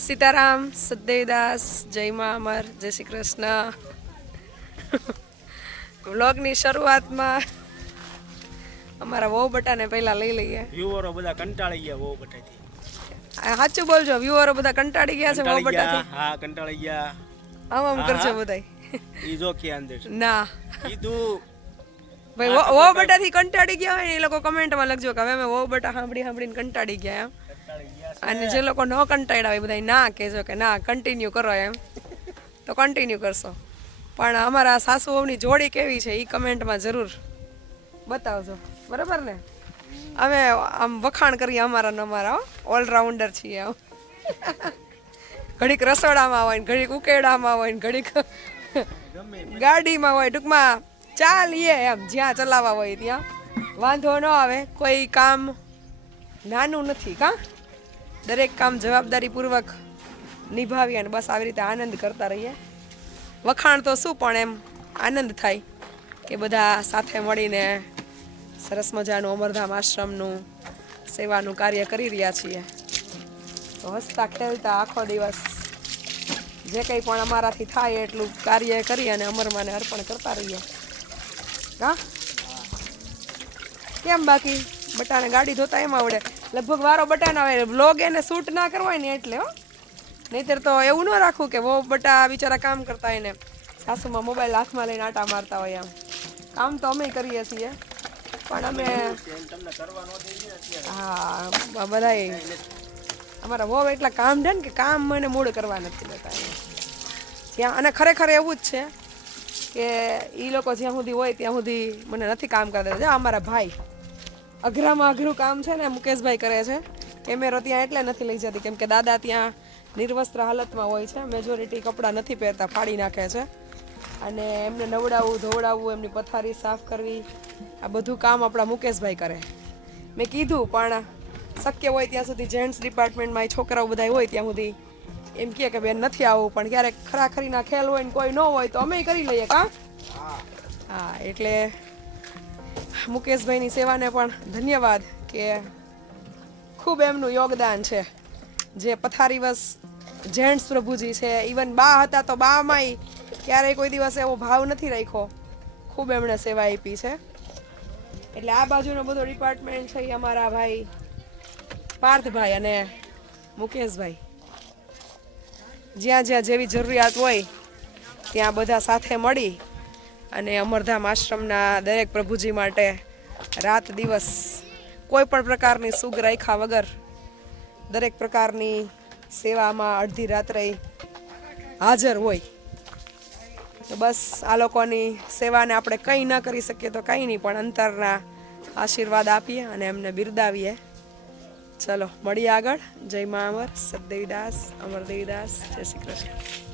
સીતારામ સદેવદાસ જય મા અમર જય શ્રી કૃષ્ણ. વ્લોગની શરૂઆતમાં અમારા વહુ બટાને પહેલા લઈ લઈએ. વ્યુઅરો બધા કંટાળી ગયા વહુ બટાથી. સાચું બોલજો વ્યુઅરો બધા કંટાળી ગયા છે વહુ બટાથી. હા કંટાળી ગયા. આમ આમ કરજો. બધાય. ઈ જો કે અંદર ના. કીધું ભાઈ વહુ બટાથી કંટાળી ગયા હોય ને એ લોકો કમેન્ટમાં લખજો કે હવે અમે વહુ બટા સાંભળી સાંભળીને કંટાળી ગયા એમ. અને જે લોકો ન કંટાળ્યા હોય બધા ના કહેજો કે ના કન્ટિન્યુ કરો એમ. તો કન્ટિન્યુ કરશો. પણ અમારા સાસુ વહુની જોડી કેવી છે એ કમેન્ટમાં જરૂર બતાવજો. બરાબર ને? અમે આમ વખાણ કરીએ અમારા ને અમારા ઓલરાઉન્ડર છીએ આમ. ઘડીક રસોડામાં હોય ઘડીક ઉકેડામાં હોય ને ઘડીક ગાડીમાં હોય, ટૂંકમાં ચાલીએ એમ, જ્યાં ચલાવવા હોય ત્યાં. વાંધો ન આવે, કોઈ કામ નાનું નથી, કાં? દરેક કામ જવાબદારીપૂર્વક નિભાવીએ અને બસ આવી રીતે આનંદ કરતા રહીએ. વખાણ તો શું પણ એમ આનંદ થાય કે બધા સાથે મળીને સરસ મજાનું અમરધામ આશ્રમનું સેવાનું કાર્ય કરી રહ્યા છીએ. તો હસતા ખેલતા આખો દિવસ જે કંઈ પણ અમારાથી થાય એટલું કાર્ય કરી અને અમરમાને અર્પણ કરતા રહીએ. હા? કેમ બાકી? બટાને ગાડી ધોતા એમ આવડે? લગભગ વારો બટાનો આવે. બ્લોગ એને શૂટ ના કરવાય ને એટલે હો. નહીતર તો એવું ન રાખવું કે વો બટા બિચારા કામ કરતા હોય ને સાસુમાં મોબાઈલ હાથમાં લઈને આટા મારતા હોય એમ. કામ તો અમે કરીએ છીએ. પણ અમે હા બધાય અમારા વહુ એટલા કામ છે ને કે કામ મને મૂળ કરવા નથી દેતા ત્યાં અને ખરેખર એવું જ છે કે એ લોકો જ્યાં સુધી હોય ત્યાં સુધી મને નથી કામ કરતા અમારા ભાઈ અઘરામાં અઘરું કામ છે ને મુકેશભાઈ કરે છે. કેમેરો ત્યાં એટલે નથી લઈ જતી કેમ કે દાદા ત્યાં નિર્વસ્ત્ર હાલતમાં હોય છે. મેજોરિટી કપડાં નથી પહેરતા ફાડી નાખે છે. અને એમને નવડાવવું ધોવડાવવું એમની પથારી સાફ કરવી આ બધું કામ આપણા મુકેશભાઈ કરે. મેં કીધું પણ શક્ય હોય ત્યાં સુધી જેન્ટ્સ ડિપાર્ટમેન્ટમાં એ છોકરાઓ બધા હોય ત્યાં સુધી એમ કહે કે બેન નથી આવવું પણ ક્યારેક ખરાખરીના ખેલ હોય ને કોઈ ન હોય તો અમે કરી લઈએ કાં? હા એટલે મુકેશભાઈની સેવાને પણ ધન્યવાદ કે ખૂબ એમનું યોગદાન છે. જે પથારીવશ જેન્ટ્સ પ્રભુજી છે ઇવન બા હતા તો બામાંય ક્યારેય કોઈ દિવસ એવો ભાવ નથી રાખ્યો. ખૂબ એમણે સેવા આપી છે. એટલે આ બાજુનો બધો ડિપાર્ટમેન્ટ છે અમારા ભાઈ પાર્થભાઈ અને મુકેશભાઈ. જ્યાં જ્યાં જેવી જરૂરિયાત હોય, ત્યાં બધા સાથે મળી અને અમરધામ આશ્રમના દરેક પ્રભુજી માટે રાત દિવસ કોઈ પણ પ્રકારની સુગ રાખ્યા વગર દરેક પ્રકારની સેવામાં અડધી રાત્રે હાજર હોય. તો બસ આ લોકોની સેવાને આપણે કંઈ ન કરી શકીએ તો કંઈ નહીં, પણ અંતરના આશીર્વાદ આપીએ અને એમને બિરદાવીએ. ચલો, મળીએ આગળ. જય મા અમર. સદદેવીદાસ અમરદેવીદાસ જય શ્રી કૃષ્ણ.